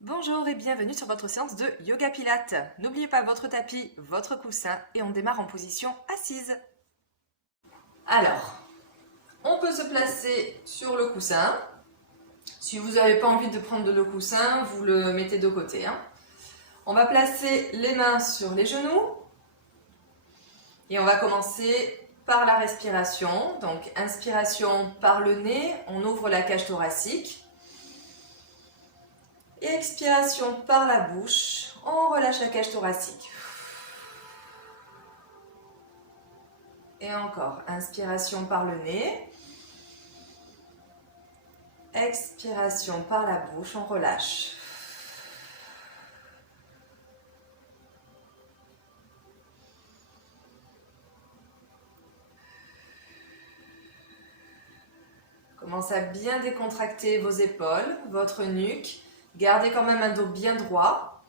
Bonjour et bienvenue sur votre séance de Yoga Pilates. N'oubliez pas votre tapis, votre coussin et on démarre en position assise. Alors, on peut se placer sur le coussin. Si vous n'avez pas envie de prendre le coussin, vous le mettez de côté. On va placer les mains sur les genoux et on va commencer par la respiration. Donc, inspiration par le nez, on ouvre la cage thoracique. Et expiration par la bouche, on relâche la cage thoracique. Et encore, inspiration par le nez. Expiration par la bouche, on relâche. Commencez à bien décontracter vos épaules, votre nuque. Gardez quand même un dos bien droit.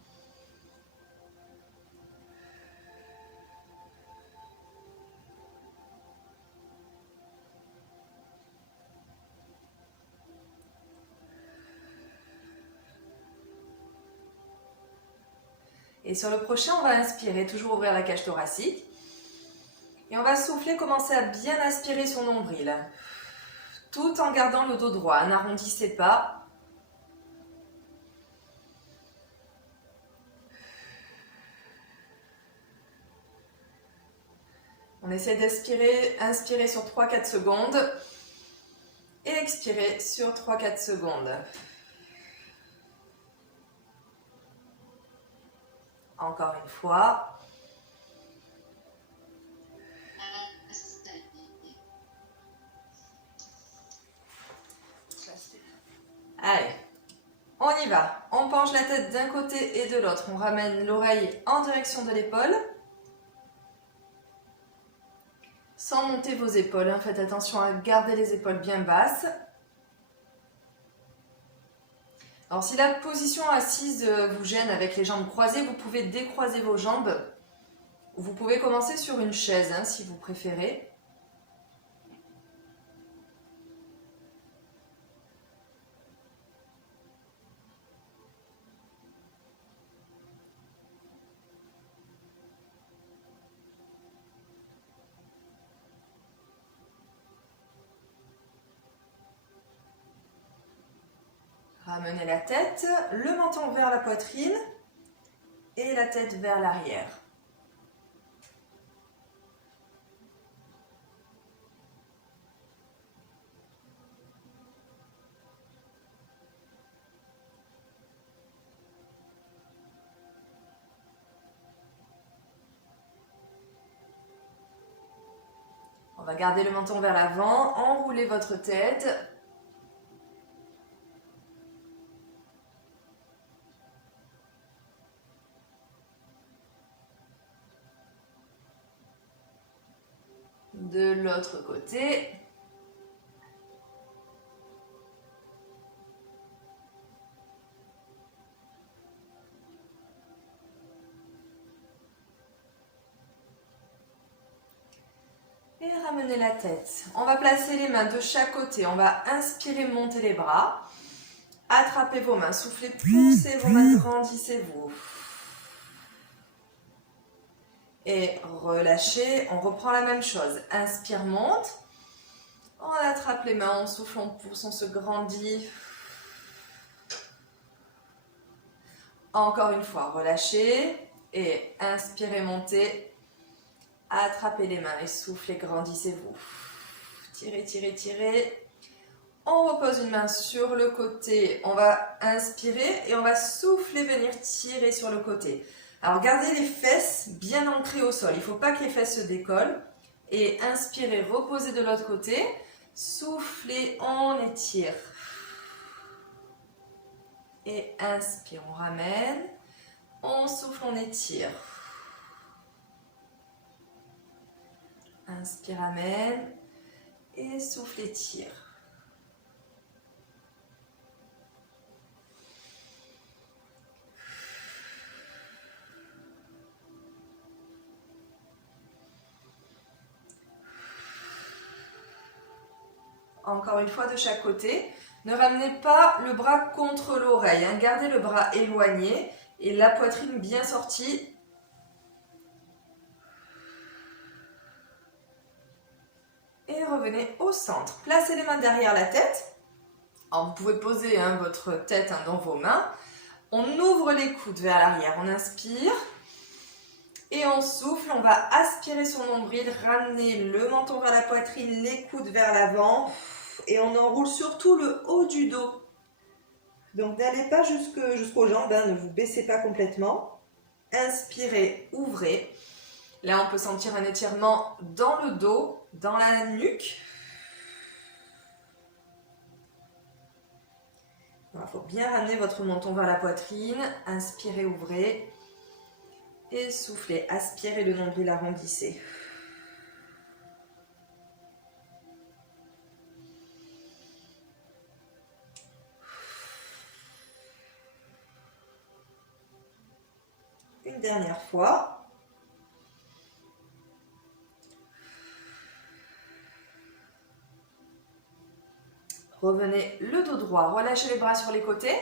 Et sur le prochain, on va inspirer, toujours ouvrir la cage thoracique. Et on va souffler, commencer à bien aspirer son nombril. Tout en gardant le dos droit, n'arrondissez pas. On essaie d'aspirer, inspirer sur 3-4 secondes et expirer sur 3-4 secondes. Encore une fois. Allez, on y va. On penche la tête d'un côté et de l'autre. On ramène l'oreille en direction de l'épaule. Sans monter vos épaules. Faites attention à garder les épaules bien basses. Alors si la position assise vous gêne avec les jambes croisées, vous pouvez décroiser vos jambes. Vous pouvez commencer sur une chaise si vous préférez. Ramenez la tête, le menton vers la poitrine et la tête vers l'arrière. On va garder le menton vers l'avant, enroulez votre tête. De l'autre côté. Et ramenez la tête. On va placer les mains de chaque côté. On va inspirer, monter les bras. Attrapez vos mains, soufflez, poussez vos mains, grandissez-vous. Et relâchez, on reprend la même chose. Inspire, monte. On attrape les mains, on souffle, on pousse, on se grandit. Encore une fois, relâchez. Et inspirez, montez. Attrapez les mains et soufflez, grandissez-vous. Tirez, tirez, tirez. On repose une main sur le côté. On va inspirer et on va souffler, venir tirer sur le côté. Alors gardez les fesses bien ancrées au sol. Il ne faut pas que les fesses se décollent. Et inspirez, reposez de l'autre côté. Soufflez, on étire. Et inspire, on ramène. On souffle, on étire. Inspire, amène. Et souffle, étire. Encore une fois de chaque côté. Ne ramenez pas le bras contre l'oreille, hein. Gardez le bras éloigné et la poitrine bien sortie. Et revenez au centre. Placez les mains derrière la tête. Alors, vous pouvez poser votre tête dans vos mains. On ouvre les coudes vers l'arrière. On inspire. Et on souffle. On va aspirer son nombril. Ramener le menton vers la poitrine. Les coudes vers l'avant. Et on enroule surtout le haut du dos. Donc, n'allez pas jusqu'aux jambes. Ne vous baissez pas complètement. Inspirez, ouvrez. Là, on peut sentir un étirement dans le dos, dans la nuque. Il faut bien ramener votre menton vers la poitrine. Inspirez, ouvrez. Et soufflez. Aspirez le nombril, arrondissez. Une dernière fois. Revenez le dos droit, relâchez les bras sur les côtés.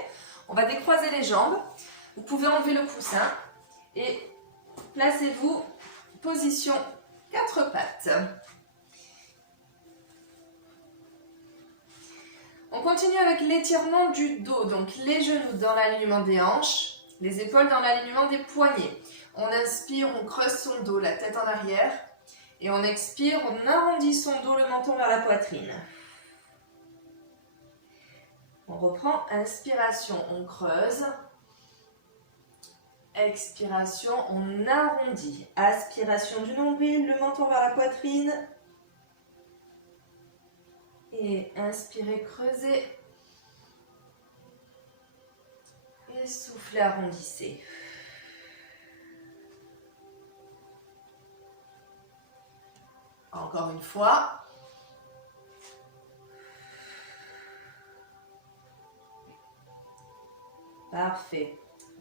On va décroiser les jambes. Vous pouvez enlever le coussin et placez-vous position 4 pattes. On continue avec l'étirement du dos. Donc les genoux dans l'alignement des hanches, les épaules dans l'alignement des poignets. On inspire, on creuse son dos, la tête en arrière. Et on expire, on arrondit son dos, le menton vers la poitrine. On reprend, inspiration, on creuse. Expiration, on arrondit. Aspiration du nombril, le menton vers la poitrine. Et inspirez, creusez. Et soufflez, arrondissez. Encore une fois. Parfait.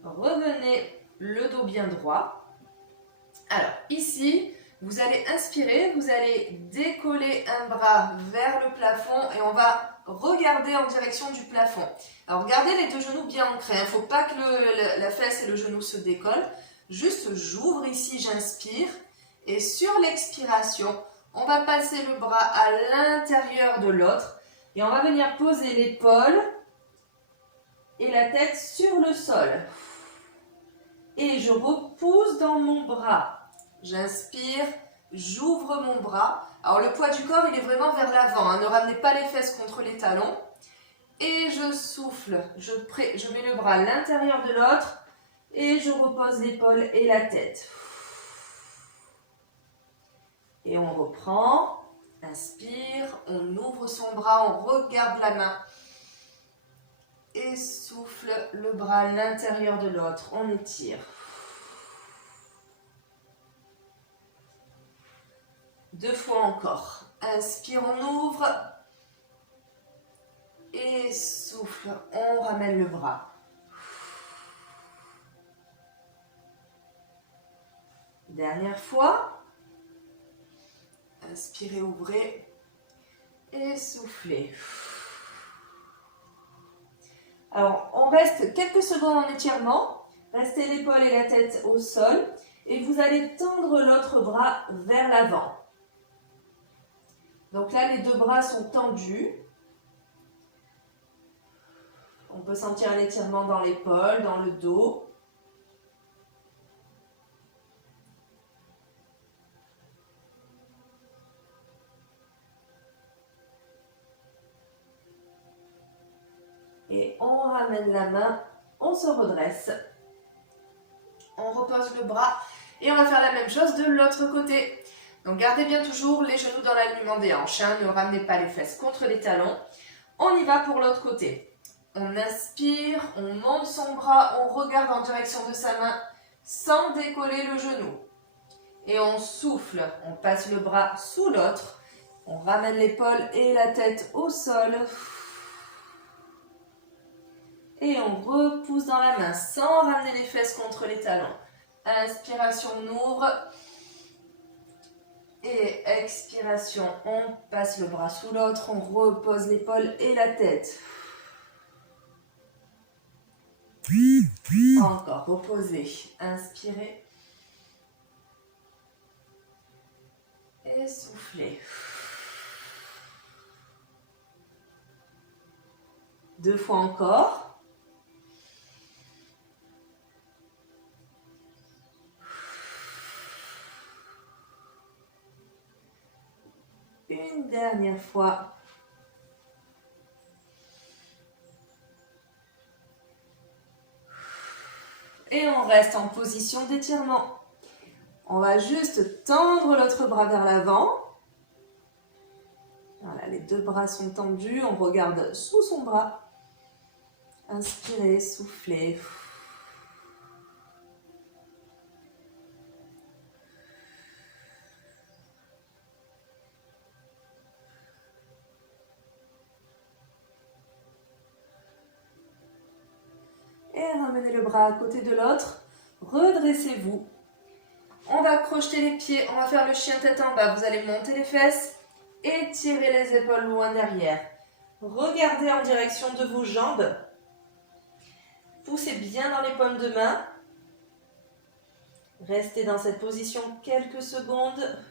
Revenez le dos bien droit. Alors ici, vous allez inspirer, vous allez décoller un bras vers le plafond et on va regarder en direction du plafond. Alors gardez les deux genoux bien ancrés. Il ne faut pas que la fesse et le genou se décollent. Juste j'ouvre ici, j'inspire. Et sur l'expiration, on va passer le bras à l'intérieur de l'autre. Et on va venir poser l'épaule et la tête sur le sol. Et je repousse dans mon bras. J'inspire, j'ouvre mon bras. Alors le poids du corps, il est vraiment vers l'avant. Ne ramenez pas les fesses contre les talons. Et je souffle. Je mets le bras à l'intérieur de l'autre. Et je repose l'épaule et la tête. Et on reprend. Inspire, on ouvre son bras, on regarde la main. Et souffle le bras à l'intérieur de l'autre. On étire. Deux fois encore. Inspire, on ouvre. Et souffle, on ramène le bras. Dernière fois. Inspirez, ouvrez. Et soufflez. Alors, on reste quelques secondes en étirement. Restez l'épaule et la tête au sol. Et vous allez tendre l'autre bras vers l'avant. Donc là, les deux bras sont tendus. On peut sentir un étirement dans l'épaule, dans le dos. Et on ramène la main, on se redresse. On repose le bras et on va faire la même chose de l'autre côté. Donc gardez bien toujours les genoux dans l'alignement des hanches. Ne ramenez pas les fesses contre les talons. On y va pour l'autre côté. On inspire, on monte son bras, on regarde en direction de sa main sans décoller le genou. Et on souffle, on passe le bras sous l'autre. On ramène l'épaule et la tête au sol. Et on repousse dans la main sans ramener les fesses contre les talons. Inspiration, on ouvre. Et expiration, on passe le bras sous l'autre. On repose l'épaule et la tête. Encore, reposez. Inspirez. Et soufflez. 2 fois encore. Une dernière fois. Et on reste en position d'étirement. On va juste tendre l'autre bras vers l'avant. Voilà, les 2 bras sont tendus. On regarde sous son bras. Inspirez, soufflez. Et ramenez le bras à côté de l'autre. Redressez-vous. On va crocheter les pieds. On va faire le chien tête en bas. Vous allez monter les fesses. Étirez les épaules loin derrière. Regardez en direction de vos jambes. Poussez bien dans les paumes de main. Restez dans cette position quelques secondes.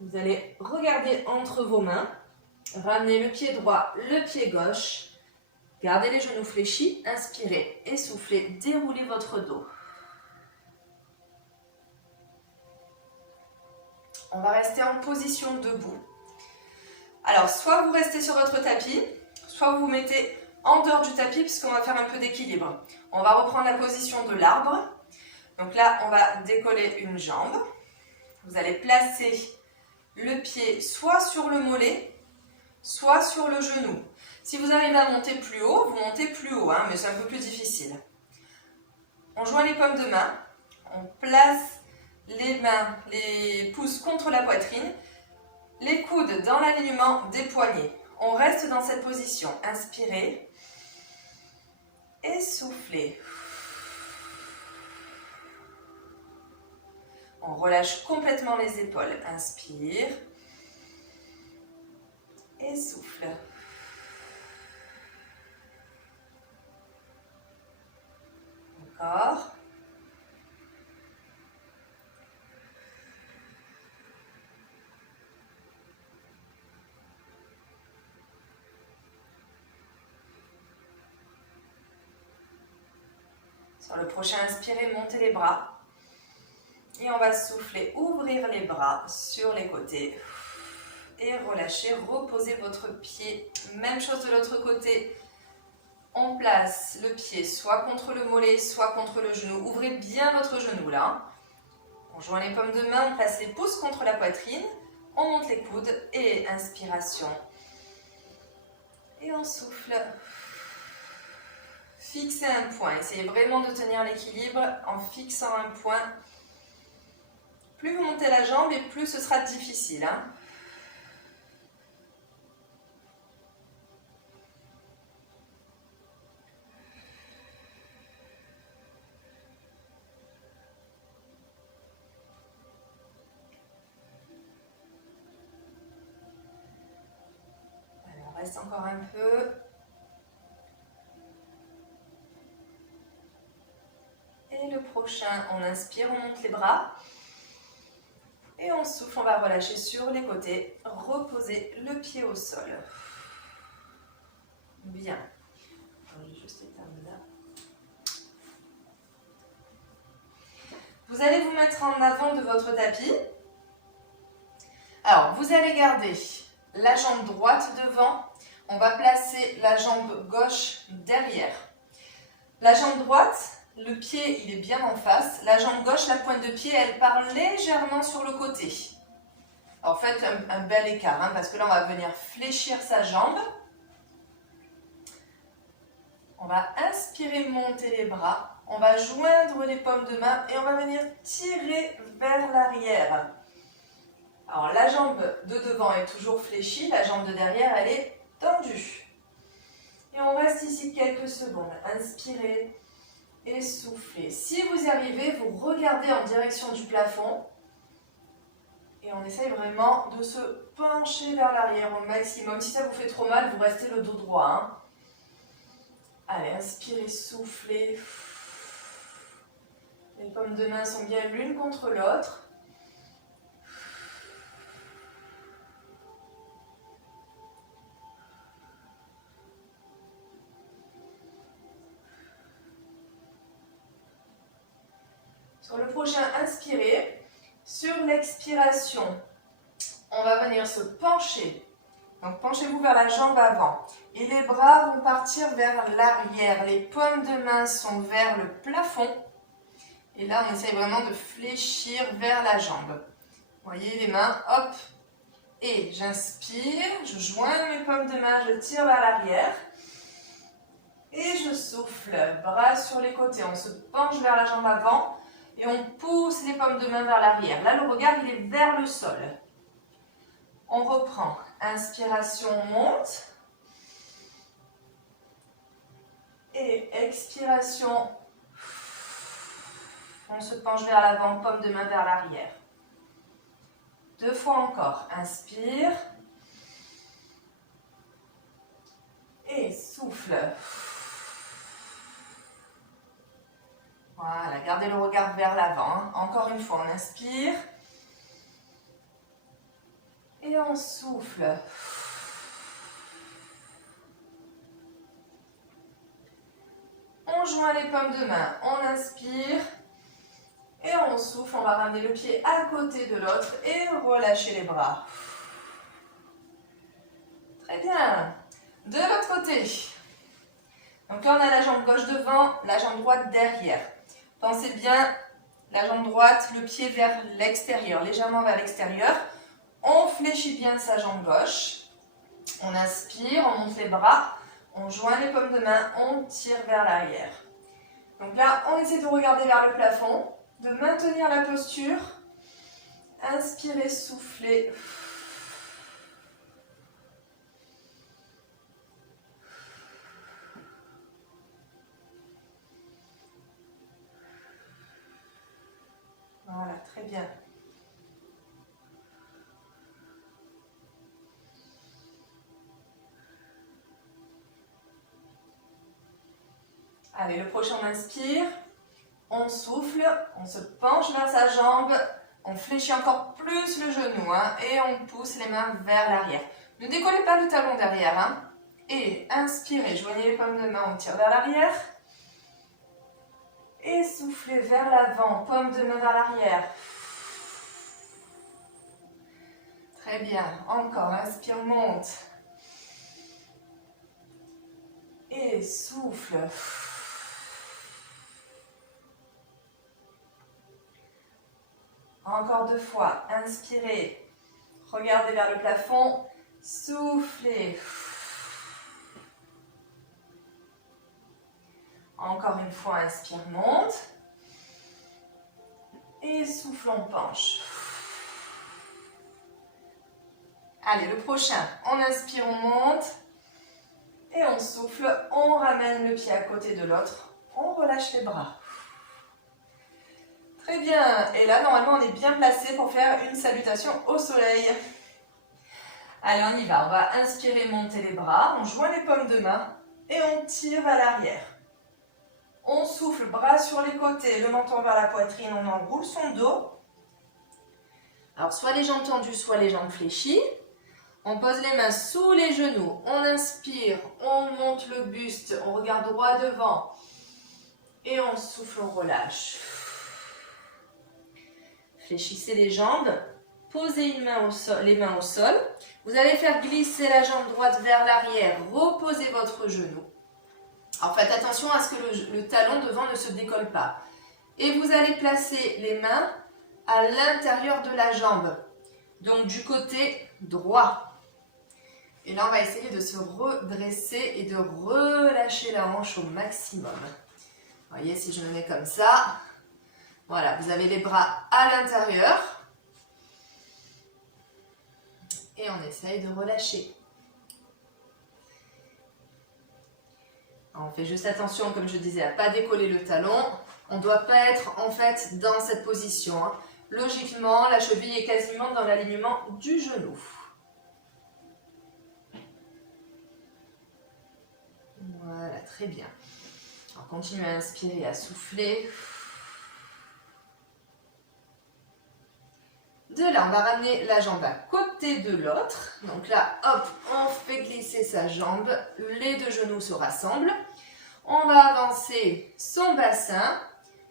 Vous allez regarder entre vos mains. Ramenez le pied droit, le pied gauche. Gardez les genoux fléchis. Inspirez et soufflez. Déroulez votre dos. On va rester en position debout. Alors, soit vous restez sur votre tapis, soit vous vous mettez en dehors du tapis puisqu'on va faire un peu d'équilibre. On va reprendre la position de l'arbre. Donc là, on va décoller une jambe. Vous allez placer le pied soit sur le mollet, soit sur le genou. Si vous arrivez à monter plus haut, vous montez plus haut, mais c'est un peu plus difficile. On joint les paumes de main, on place les mains, les pouces contre la poitrine, les coudes dans l'alignement des poignets. On reste dans cette position. Inspirez et soufflez. On relâche complètement les épaules. Inspire et souffle. Encore. Sur le prochain inspirez, montez les bras. Et on va souffler, ouvrir les bras sur les côtés. Et relâcher, reposez votre pied. Même chose de l'autre côté. On place le pied soit contre le mollet, soit contre le genou. Ouvrez bien votre genou là. On joint les paumes de main, on place les pouces contre la poitrine. On monte les coudes et inspiration. Et on souffle. Fixez un point. Essayez vraiment de tenir l'équilibre en fixant un point. Plus vous montez la jambe et plus ce sera difficile. Allez, on reste encore un peu. Et le prochain, on inspire, on monte les bras. Et on souffle, on va relâcher sur les côtés. Reposez le pied au sol. Bien. Je vais juste éteindre là. Vous allez vous mettre en avant de votre tapis. Alors, vous allez garder la jambe droite devant. On va placer la jambe gauche derrière. La jambe droite, le pied, il est bien en face. La jambe gauche, la pointe de pied, elle part légèrement sur le côté. Alors faites un bel écart, parce que là, on va venir fléchir sa jambe. On va inspirer, monter les bras. On va joindre les paumes de main et on va venir tirer vers l'arrière. Alors la jambe de devant est toujours fléchie, la jambe de derrière, elle est tendue. reste ici quelques secondes. Inspirez et soufflez. Si vous y arrivez, vous regardez en direction du plafond. Et on essaye vraiment de se pencher vers l'arrière au maximum. Si ça vous fait trop mal, vous restez le dos droit. Hein. Allez, inspirez, soufflez. Les paumes de main sont bien l'une contre l'autre. Sur le prochain, inspirez. Sur l'expiration, on va venir se pencher. Donc penchez-vous vers la jambe avant. Et les bras vont partir vers l'arrière. Les paumes de main sont vers le plafond. Et là, on essaye vraiment de fléchir vers la jambe. Vous voyez les mains, hop. Et j'inspire, je joins mes paumes de main, je tire vers l'arrière. Et je souffle, bras sur les côtés. On se penche vers la jambe avant. Et on pousse les paumes de main vers l'arrière. Là, le regard, il est vers le sol. On reprend. Inspiration, on monte. Et expiration, on se penche vers l'avant, paume de main vers l'arrière. 2 fois encore. Inspire. Et souffle. Voilà, gardez le regard vers l'avant. Hein. Encore une fois, on inspire. Et on souffle. On joint les paumes de main. On inspire. Et on souffle. On va ramener le pied à côté de l'autre. Et relâcher les bras. Très bien. De l'autre côté. Donc là, on a la jambe gauche devant, la jambe droite derrière. Pensez bien, la jambe droite, le pied vers l'extérieur, légèrement vers l'extérieur. On fléchit bien sa jambe gauche. On inspire, on monte les bras, on joint les paumes de main, on tire vers l'arrière. Donc là, on essaie de regarder vers le plafond, de maintenir la posture. Inspirez, soufflez. Voilà, très bien. Allez, le prochain, on inspire, on souffle, on se penche vers sa jambe, on fléchit encore plus le genou hein, et on pousse les mains vers l'arrière. Ne décollez pas le talon derrière. Hein, et inspirez, joignez les paumes de main, on tire vers l'arrière. Et soufflez vers l'avant, paume de main vers l'arrière. Très bien, encore, inspire, monte. Et souffle. Encore 2 fois, inspirez, regardez vers le plafond, soufflez. Encore une fois, inspire, monte. Et souffle, on penche. Allez, le prochain, on inspire, on monte. Et on souffle, on ramène le pied à côté de l'autre. On relâche les bras. Très bien. Et là, normalement, on est bien placé pour faire une salutation au soleil. Allez, on y va. On va inspirer, monter les bras. On joint les paumes de main et on tire à l'arrière. On souffle, bras sur les côtés, le menton vers la poitrine, on enroule son dos. Alors, soit les jambes tendues, soit les jambes fléchies. On pose les mains sous les genoux, on inspire, on monte le buste, on regarde droit devant. Et on souffle, on relâche. Fléchissez les jambes, posez les mains au sol. Vous allez faire glisser la jambe droite vers l'arrière, reposez votre genou. Alors faites attention à ce que le talon devant ne se décolle pas. Et vous allez placer les mains à l'intérieur de la jambe, donc du côté droit. Et là, on va essayer de se redresser et de relâcher la hanche au maximum. Vous voyez, si je me mets comme ça, voilà, vous avez les bras à l'intérieur. Et on essaye de relâcher. On fait juste attention, comme je disais, à ne pas décoller le talon. On ne doit pas être en fait dans cette position. Hein. Logiquement, la cheville est quasiment dans l'alignement du genou. Voilà, très bien. Alors, continuez à inspirer, à souffler. De là, on va ramener la jambe à côté de l'autre. Donc là, hop, on fait glisser sa jambe. Les deux genoux se rassemblent. On va avancer son bassin.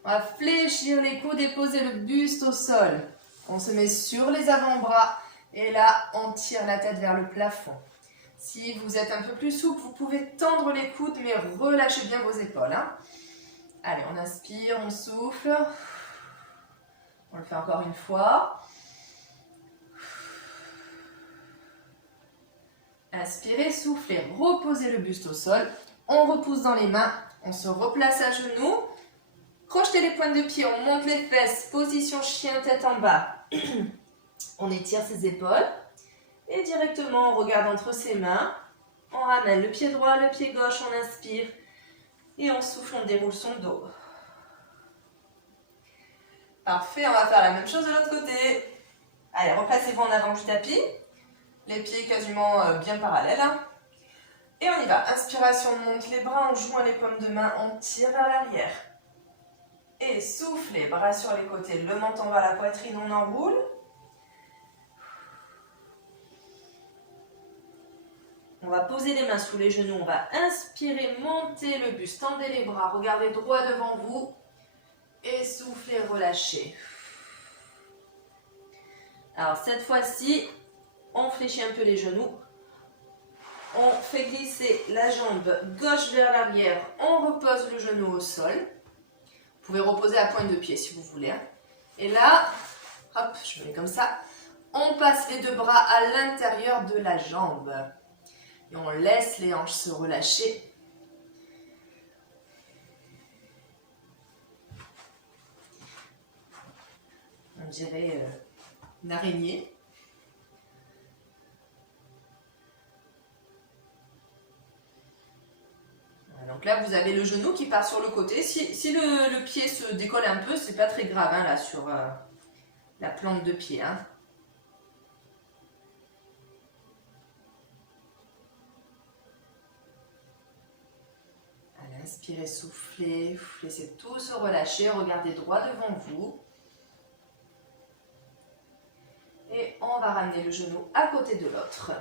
On va fléchir les coudes et poser le buste au sol. On se met sur les avant-bras. Et là, on tire la tête vers le plafond. Si vous êtes un peu plus souple, vous pouvez tendre les coudes, mais relâchez bien vos épaules. Hein. Allez, on inspire, on souffle. On le fait encore une fois. Inspirez, soufflez, reposez le buste au sol. On repousse dans les mains, on se replace à genoux. Crochetez les pointes de pied, on monte les fesses, position chien tête en bas. On étire ses épaules. Et directement, on regarde entre ses mains. On ramène le pied droit, le pied gauche, on inspire. Et on souffle, on déroule son dos. Parfait, on va faire la même chose de l'autre côté. Allez, replacez-vous en avant du tapis. Les pieds quasiment bien parallèles. Et on y va. Inspiration, on monte les bras, on joint les paumes de main, on tire vers l'arrière. Et soufflez, bras sur les côtés, le menton vers la poitrine, on enroule. On va poser les mains sous les genoux, on va inspirer, monter le buste, tendez les bras, regardez droit devant vous. Et soufflez, relâchez. Alors cette fois-ci, on fléchit un peu les genoux. On fait glisser la jambe gauche vers l'arrière. On repose le genou au sol. Vous pouvez reposer la pointe de pied si vous voulez. Et là, hop, je mets comme ça. On passe les deux bras à l'intérieur de la jambe. Et on laisse les hanches se relâcher. On dirait une araignée. Donc là, vous avez le genou qui part sur le côté. Si le pied se décolle un peu, c'est pas très grave hein, là sur la plante de pied. Hein. Allez, inspirez, soufflez, laissez tout se relâcher, regardez droit devant vous. Et on va ramener le genou à côté de l'autre.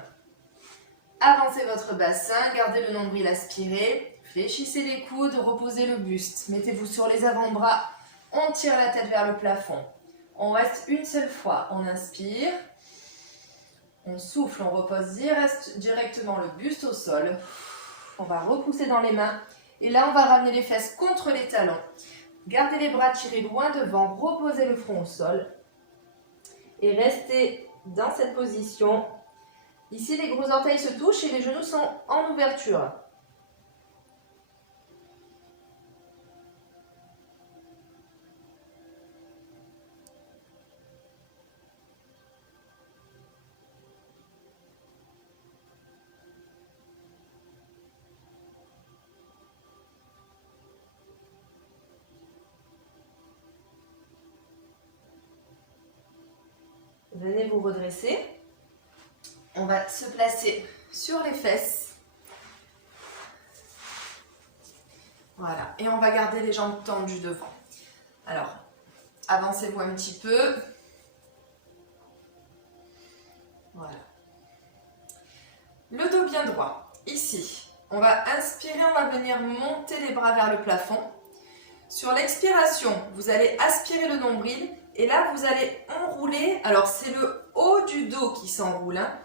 Avancez votre bassin, gardez le nombril aspiré. Fléchissez les coudes, reposez le buste. Mettez-vous sur les avant-bras. On tire la tête vers le plafond. On reste une seule fois. On inspire. On souffle, on repose directement le buste au sol. On va repousser dans les mains. Et là, on va ramener les fesses contre les talons. Gardez les bras tirés loin devant. Reposez le front au sol. Et restez dans cette position. Ici, les gros orteils se touchent et les genoux sont en ouverture. Venez vous redresser. On va se placer sur les fesses. Voilà. Et on va garder les jambes tendues devant. Alors, avancez-vous un petit peu. Voilà. Le dos bien droit. Ici, on va inspirer, on va venir monter les bras vers le plafond. Sur l'expiration, vous allez aspirer le nombril. Et là, vous allez enrouler. Alors, c'est le haut du dos qui s'enroule. Hein.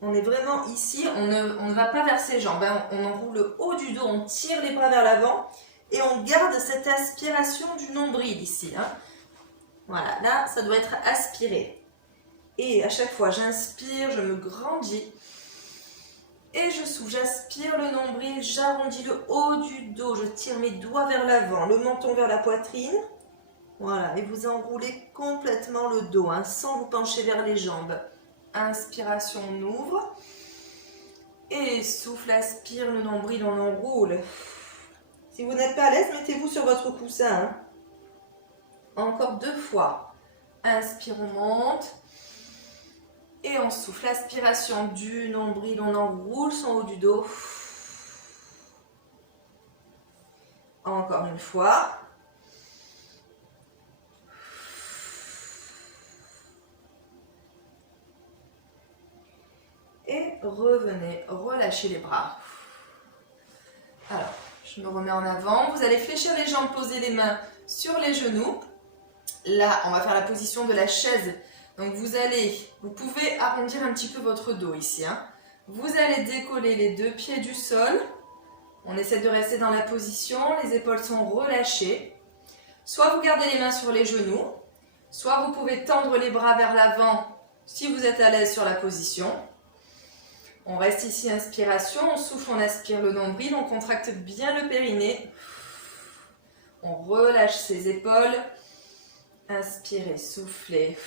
On est vraiment ici. On ne va pas vers ses jambes. Hein. On enroule le haut du dos. On tire les bras vers l'avant. Et on garde cette aspiration du nombril ici. Hein. Voilà. Là, ça doit être aspiré. Et à chaque fois, j'inspire, je me grandis. Et je souffle. J'aspire le nombril. J'arrondis le haut du dos. Je tire mes doigts vers l'avant. Le menton vers la poitrine. Voilà, et vous enroulez complètement le dos, hein, sans vous pencher vers les jambes. Inspiration, on ouvre. Et souffle, aspire le nombril, on enroule. Si vous n'êtes pas à l'aise, mettez-vous sur votre coussin. Hein. Encore 2 fois. Inspire, on monte. Et on souffle. Aspiration du nombril, on enroule son haut du dos. Encore une fois. Et revenez, relâchez les bras. Alors, je me remets en avant. Vous allez fléchir les jambes, poser les mains sur les genoux. Là, on va faire la position de la chaise. Donc vous pouvez arrondir un petit peu votre dos ici. Hein. Vous allez décoller les 2 pieds du sol. On essaie de rester dans la position, les épaules sont relâchées. Soit vous gardez les mains sur les genoux, soit vous pouvez tendre les bras vers l'avant si vous êtes à l'aise sur la position. On reste ici, inspiration, on souffle, on aspire le nombril, on contracte bien le périnée. On relâche ses épaules. Inspirez, soufflez.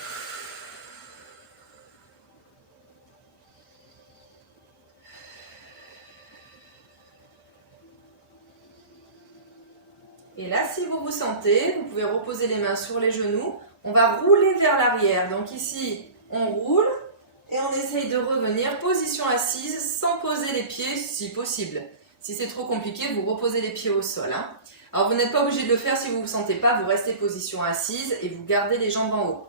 Et là, si vous vous sentez, vous pouvez reposer les mains sur les genoux. On va rouler vers l'arrière. Donc ici, on roule et on essaye de revenir. Position assise, sans poser les pieds si possible. Si c'est trop compliqué, vous reposez les pieds au sol. Hein. Alors, vous n'êtes pas obligé de le faire si vous ne vous sentez pas. Vous restez position assise et vous gardez les jambes en haut.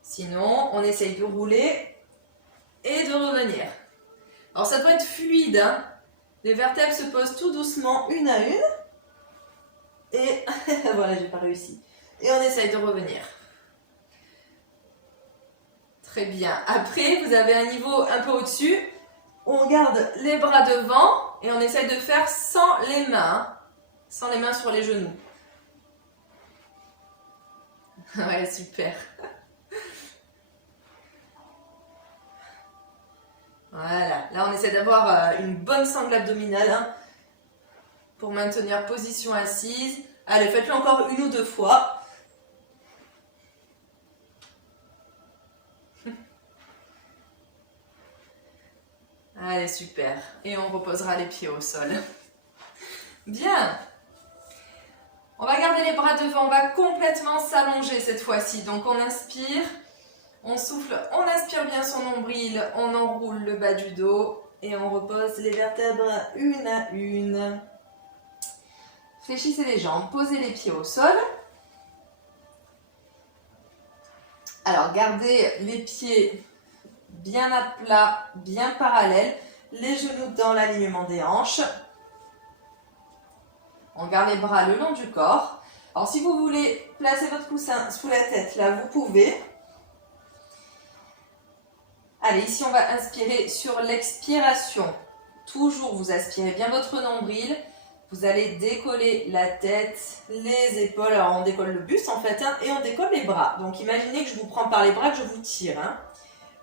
Sinon, on essaye de rouler et de revenir. Alors, ça doit être fluide. Hein. Les vertèbres se posent tout doucement, une à une. Et voilà, j'ai pas réussi. Et on essaye de revenir. Très bien. Après, vous avez un niveau un peu au-dessus. On garde les bras devant et on essaye de faire sans les mains. Hein. Sans les mains sur les genoux. Ouais, super. Voilà. Là, on essaie d'avoir une bonne sangle abdominale. Hein. Pour maintenir position assise. Allez, faites-le encore 1 ou 2 fois. Allez, super. Et on reposera les pieds au sol. Bien. On va garder les bras devant. On va complètement s'allonger cette fois-ci. Donc, on inspire. On souffle. On aspire bien son nombril. On enroule le bas du dos. Et on repose les vertèbres une à une. Fléchissez les jambes, posez les pieds au sol. Alors, gardez les pieds bien à plat, bien parallèles. Les genoux dans l'alignement des hanches. On garde les bras le long du corps. Alors, si vous voulez placer votre coussin sous la tête, là, vous pouvez. Allez, ici, on va inspirer sur l'expiration. Toujours, vous aspirez bien votre nombril. Vous allez décoller la tête, les épaules. Alors, on décolle le buste, en fait, hein, et on décolle les bras. Donc, imaginez que je vous prends par les bras, que je vous tire. Hein.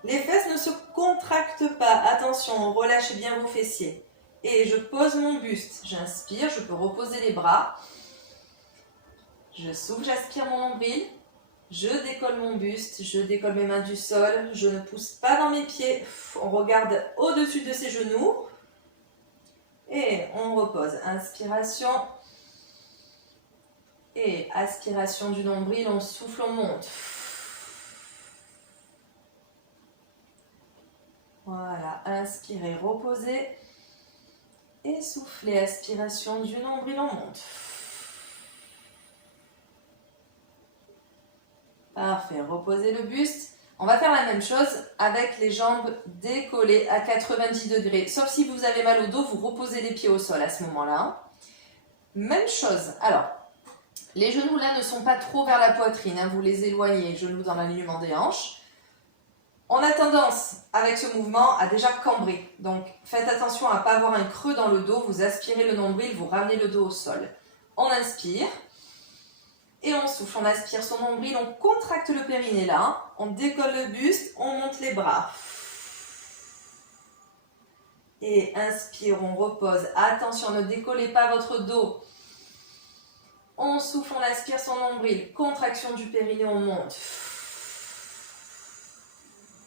Les fesses ne se contractent pas. Attention, relâchez bien vos fessiers. Et je pose mon buste. J'inspire, je peux reposer les bras. Je souffle, j'aspire mon nombril. Je décolle mon buste, je décolle mes mains du sol. Je ne pousse pas dans mes pieds. On regarde au-dessus de ses genoux. Et on repose. Inspiration. Et aspiration du nombril. On souffle, on monte. Voilà. Inspirez, reposez. Et soufflez. Aspiration du nombril, on monte. Parfait. Reposez le buste. On va faire la même chose avec les jambes décollées à 90 degrés. Sauf si vous avez mal au dos, vous reposez les pieds au sol à ce moment-là. Même chose. Alors, les genoux là ne sont pas trop vers la poitrine. Hein, vous les éloignez, genoux dans l'alignement des hanches. On a tendance, avec ce mouvement, à déjà cambrer. Donc, faites attention à ne pas avoir un creux dans le dos. Vous aspirez le nombril, vous ramenez le dos au sol. On inspire. Et on souffle, on aspire son nombril, on contracte le périnée là, on décolle le buste, on monte les bras. Et inspire, on repose. Attention, ne décollez pas votre dos. On souffle, on aspire son nombril, contraction du périnée, on monte.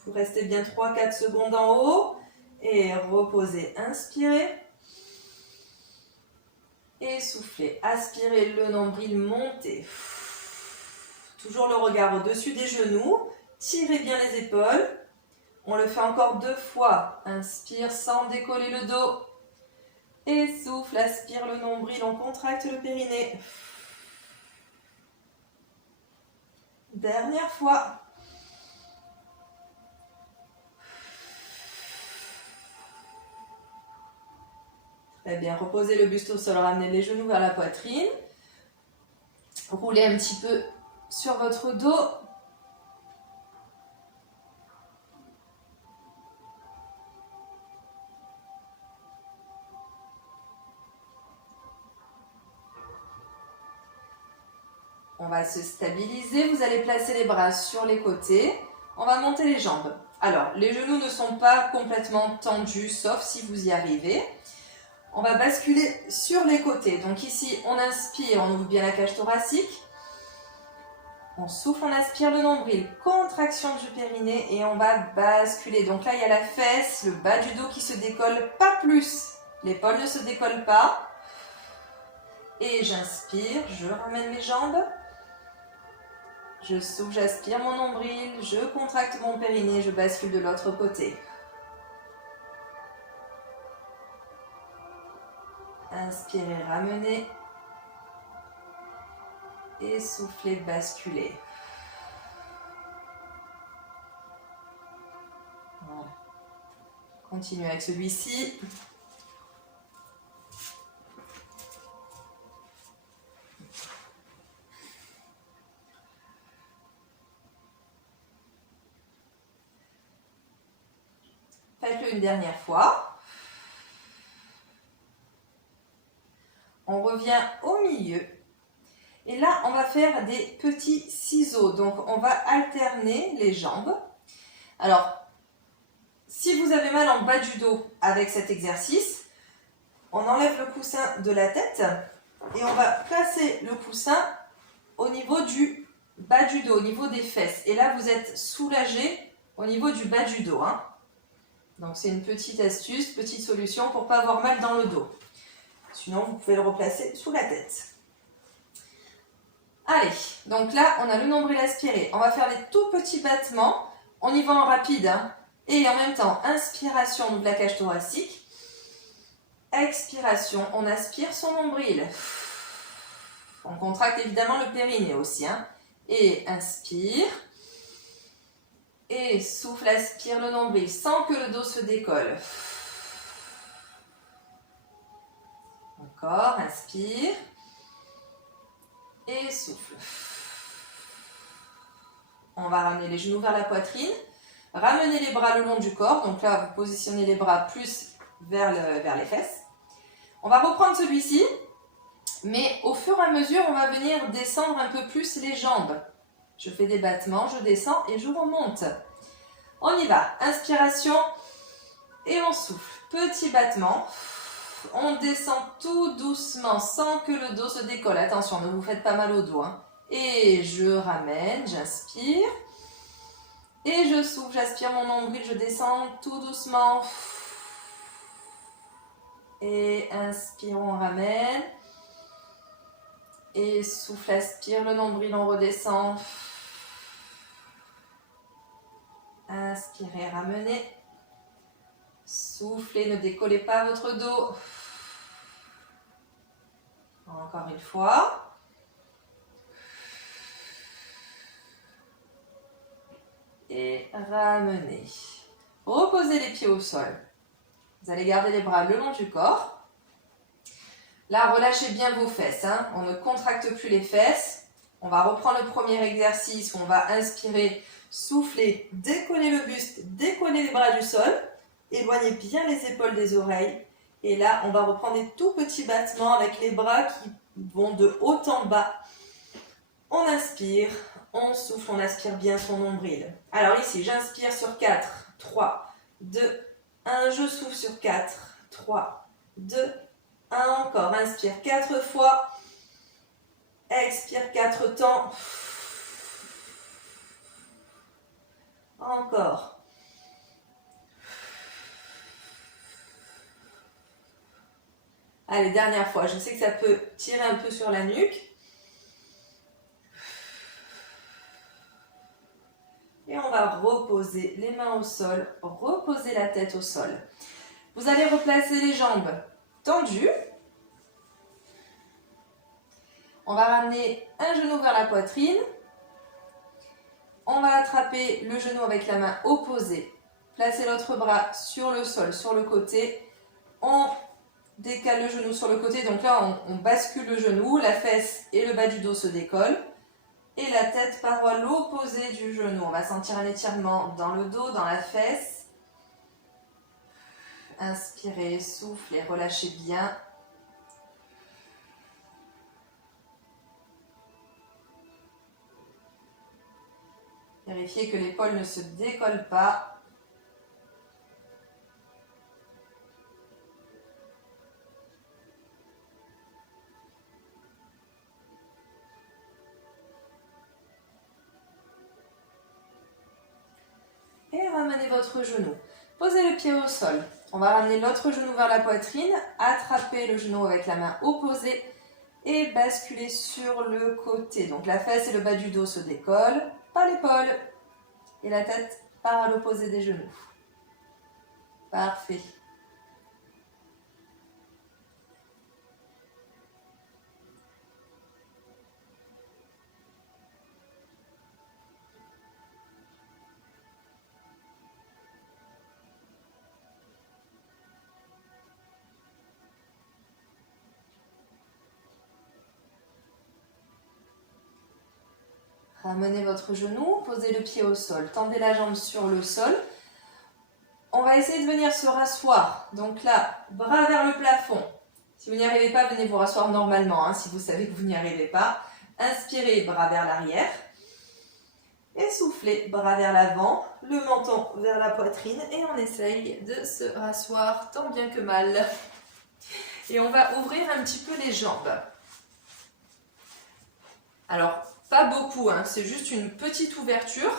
Vous restez bien 3-4 secondes en haut et reposez. Inspirez. Et Et soufflez. Aspirez le nombril, montez. Toujours le regard au-dessus des genoux. Tirez bien les épaules. On le fait encore 2 fois. Inspire sans décoller le dos. Et souffle, aspire le nombril, on contracte le périnée. Dernière fois. Très bien, reposez le buste au sol, ramenez les genoux vers la poitrine. Roulez un petit peu sur votre dos. On va se stabiliser, vous allez placer les bras sur les côtés. On va monter les jambes. Alors, les genoux ne sont pas complètement tendus, sauf si vous y arrivez. On va basculer sur les côtés. Donc ici, on inspire, on ouvre bien la cage thoracique. On souffle, on aspire le nombril, contraction du périnée et on va basculer. Donc là, il y a la fesse, le bas du dos qui se décolle, pas plus. L'épaule ne se décolle pas. Et j'inspire, je ramène mes jambes. Je souffle, j'aspire mon nombril, je contracte mon périnée, je bascule de l'autre côté. Inspirez, ramenez. Et soufflez, basculez. Voilà. Continuez avec celui-ci. Faites-le une dernière fois. On revient au milieu. Et là, on va faire des petits ciseaux. Donc, on va alterner les jambes. Alors, si vous avez mal en bas du dos avec cet exercice, on enlève le coussin de la tête et on va placer le coussin au niveau du bas du dos, au niveau des fesses. Et là, vous êtes soulagé au niveau du bas du dos. Donc, c'est une petite astuce, petite solution pour ne pas avoir mal dans le dos. Sinon, vous pouvez le replacer sous la tête. Allez, donc là, on a le nombril aspiré. On va faire des tout petits battements. On y va en rapide. Et en même temps, inspiration, on ouvre la cage thoracique. Expiration, on aspire son nombril. On contracte évidemment le périnée aussi. Et inspire. Et souffle, aspire le nombril sans que le dos se décolle. Encore, inspire. Et souffle. On va ramener les genoux vers la poitrine. Ramenez les bras le long du corps. Donc là, vous positionnez les bras plus vers les fesses. On va reprendre celui-ci. Mais au fur et à mesure, on va venir descendre un peu plus les jambes. Je fais des battements, je descends et je remonte. On y va. Inspiration et on souffle. Petit battement. On descend tout doucement sans que le dos se décolle. Attention, ne vous faites pas mal au dos. Et je ramène, j'inspire. Et je souffle, j'aspire mon nombril, je descends tout doucement. Et inspire, on ramène. Et souffle, aspire le nombril, on redescend. Inspirez, ramenez. Soufflez, ne décollez pas votre dos. Encore une fois. Et ramenez. Reposez les pieds au sol. Vous allez garder les bras le long du corps. Là, relâchez bien vos fesses. On ne contracte plus les fesses. On va reprendre le premier exercice où on va inspirer, souffler, décoller le buste, décoller les bras du sol. Éloignez bien les épaules des oreilles. Et là, on va reprendre des tout petits battements avec les bras qui vont de haut en bas. On inspire, on souffle, on aspire bien son nombril. Alors ici, j'inspire sur 4, 3, 2, 1. Je souffle sur 4, 3, 2, 1. Encore, inspire 4 fois. Expire 4 temps. Encore. Allez, dernière fois. Je sais que ça peut tirer un peu sur la nuque. Et on va reposer les mains au sol, reposer la tête au sol. Vous allez replacer les jambes tendues. On va ramener un genou vers la poitrine. On va attraper le genou avec la main opposée. Placer l'autre bras sur le sol, sur le côté. On décale le genou sur le côté. Donc là, on bascule le genou, la fesse et le bas du dos se décollent. Et la tête part à l'opposé du genou. On va sentir un étirement dans le dos, dans la fesse. Inspirez, soufflez, relâchez bien. Vérifiez que l'épaule ne se décolle pas. Et ramenez votre genou. Posez le pied au sol. On va ramener l'autre genou vers la poitrine, attraper le genou avec la main opposée et basculer sur le côté. Donc la fesse et le bas du dos se décollent, pas l'épaule. Et la tête part à l'opposé des genoux. Parfait. Ramenez votre genou, posez le pied au sol, tendez la jambe sur le sol. On va essayer de venir se rasseoir. Donc là, bras vers le plafond. Si vous n'y arrivez pas, venez vous rasseoir normalement, hein, si vous savez que vous n'y arrivez pas. Inspirez, bras vers l'arrière. Et soufflez, bras vers l'avant, le menton vers la poitrine. Et on essaye de se rasseoir tant bien que mal. Et on va ouvrir un petit peu les jambes. Alors, pas beaucoup, hein, c'est juste une petite ouverture.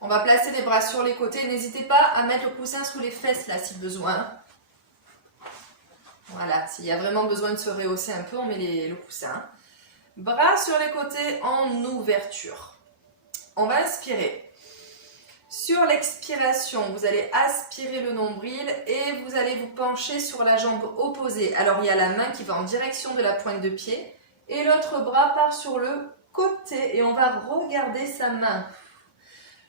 On va placer les bras sur les côtés. N'hésitez pas à mettre le coussin sous les fesses là si besoin. Voilà, s'il y a vraiment besoin de se rehausser un peu, on met le coussin. Bras sur les côtés en ouverture. On va inspirer. Sur l'expiration, vous allez aspirer le nombril et vous allez vous pencher sur la jambe opposée. Alors, il y a la main qui va en direction de la pointe de pied. Et l'autre bras part sur le côté et on va regarder sa main.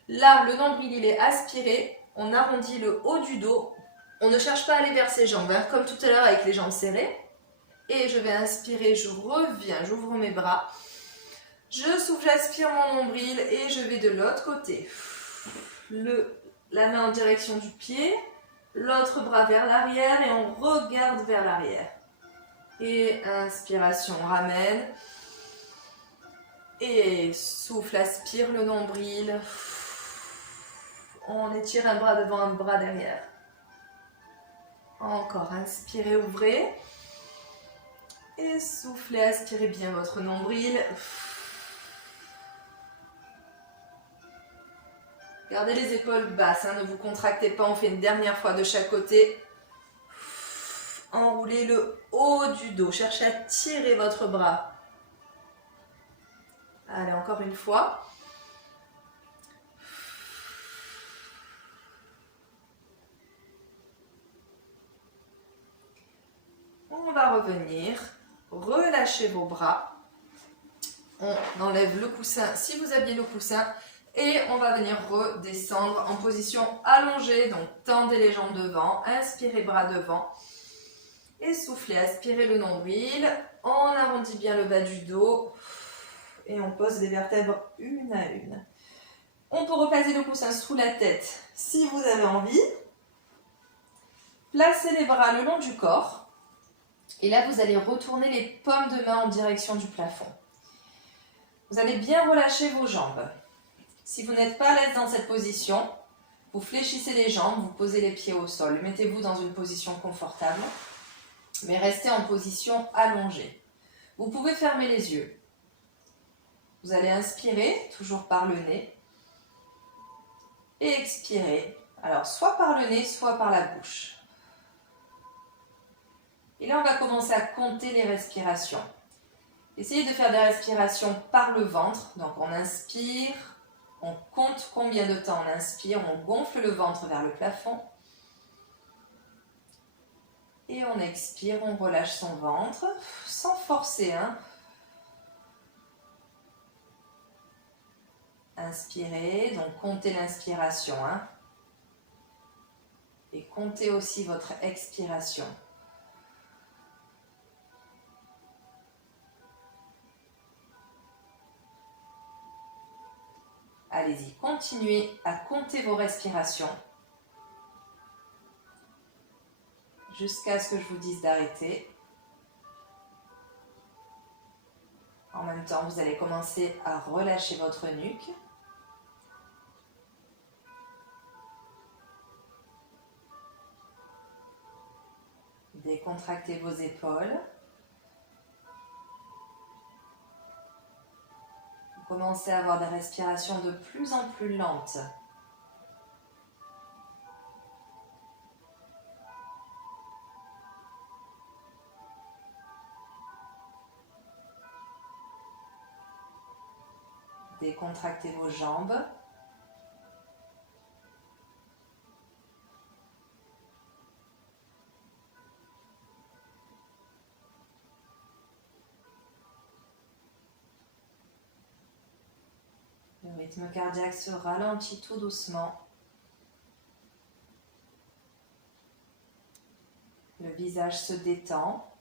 Là, le nombril, il est aspiré. On arrondit le haut du dos. On ne cherche pas à aller vers ses jambes, hein, comme tout à l'heure avec les jambes serrées. Et je vais inspirer, je reviens, j'ouvre mes bras. Je souffle, j'aspire mon nombril et je vais de l'autre côté. La main en direction du pied, l'autre bras vers l'arrière et on regarde vers l'arrière. Et inspiration, on ramène. Et souffle, aspire le nombril. On étire un bras devant, un bras derrière. Encore, inspirez, ouvrez. Et soufflez, aspirez bien votre nombril. Gardez les épaules basses, hein, ne vous contractez pas. On fait une dernière fois de chaque côté. Enroulez le haut du dos. Cherchez à tirer votre bras. Allez, encore une fois. On va revenir. Relâchez vos bras. On enlève le coussin si vous aviez le coussin. Et on va venir redescendre en position allongée. Donc, tendez les jambes devant. Inspirez, bras devant. Et soufflez, aspirez le nombril. On arrondit bien le bas du dos. Et on pose les vertèbres une à une. On peut replacer le coussin sous la tête si vous avez envie. Placez les bras le long du corps. Et là, vous allez retourner les paumes de main en direction du plafond. Vous allez bien relâcher vos jambes. Si vous n'êtes pas à l'aise dans cette position, vous fléchissez les jambes, vous posez les pieds au sol. Mettez-vous dans une position confortable, mais restez en position allongée. Vous pouvez fermer les yeux. Vous allez inspirer, toujours par le nez, et expirer. Alors, soit par le nez, soit par la bouche. Et là, on va commencer à compter les respirations. Essayez de faire des respirations par le ventre. Donc, on inspire, on compte combien de temps on inspire, on gonfle le ventre vers le plafond. Et on expire, on relâche son ventre, sans forcer, hein. Inspirez, donc comptez l'inspiration, hein. Et comptez aussi votre expiration. Allez-y, continuez à compter vos respirations jusqu'à ce que je vous dise d'arrêter. En même temps, vous allez commencer à relâcher votre nuque. Décontractez vos épaules. Vous commencez à avoir des respirations de plus en plus lentes. Décontractez vos jambes. Le rythme cardiaque se ralentit tout doucement. Le visage se détend.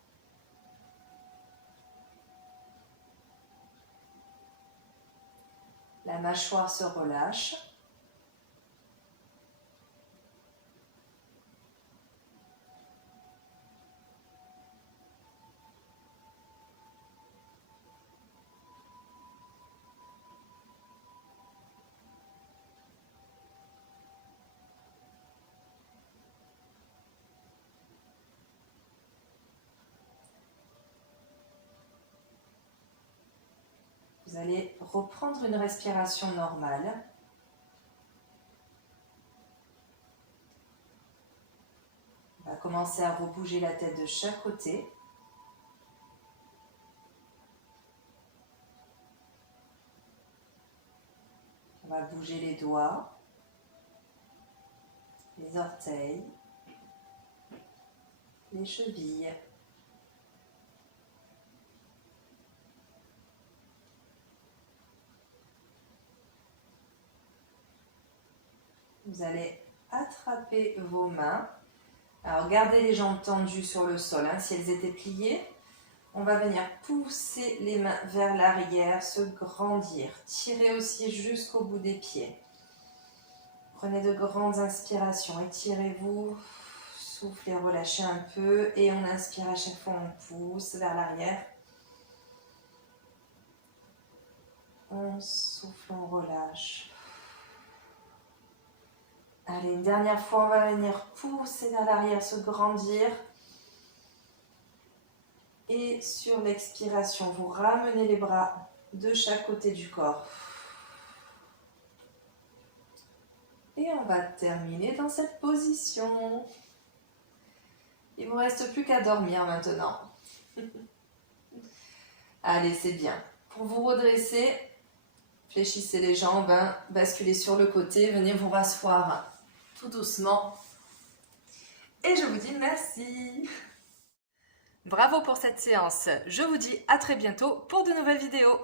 La mâchoire se relâche. Vous allez reprendre une respiration normale. On va commencer à rebouger la tête de chaque côté. On va bouger les doigts, les orteils, les chevilles. Vous allez attraper vos mains. Alors, gardez les jambes tendues sur le sol, hein. Si elles étaient pliées, on va venir pousser les mains vers l'arrière, se grandir. Tirez aussi jusqu'au bout des pieds. Prenez de grandes inspirations, étirez-vous, soufflez, relâchez un peu et on inspire à chaque fois, on pousse vers l'arrière. On souffle, on relâche. Allez, une dernière fois, on va venir pousser vers l'arrière, se grandir. Et sur l'expiration, vous ramenez les bras de chaque côté du corps. Et on va terminer dans cette position. Il ne vous reste plus qu'à dormir maintenant. Allez, c'est bien. Pour vous redresser, fléchissez les jambes, hein, basculez sur le côté, venez vous rasseoir tout doucement. Et je vous dis merci. Bravo pour cette séance. Je vous dis à très bientôt pour de nouvelles vidéos.